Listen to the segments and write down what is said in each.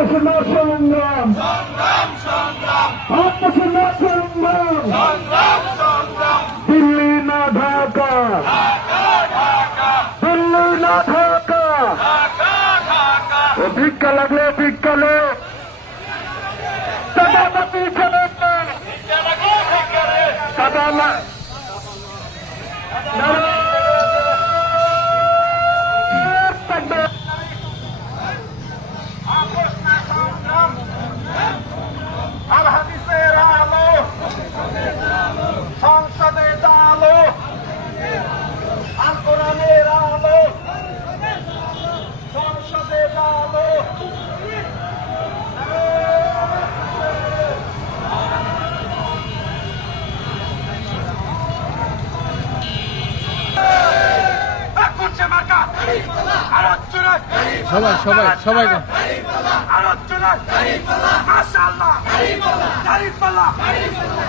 আত্মসম্মান সংগ্রাম আত্মসম্মান সংগ্রাম দিল্লি না ঢাকা দিল্লি না ঢাকা ও ভিক্ষা লাগলে ভিক্ষালে সভাপতি সবাই সবাই সবাই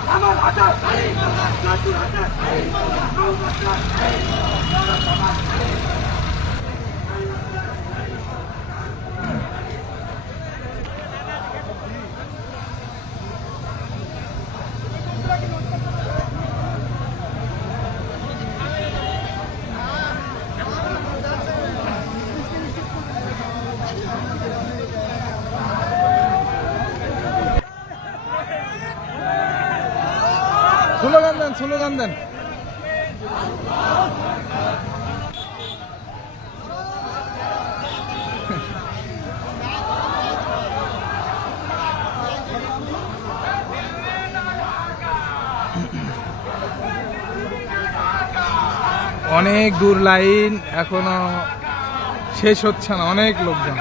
আমার হাতে স্লোগান দেন স্লোগান দেন। অনেক দূর লাইন এখনও শেষ হচ্ছে না অনেক লোকজন।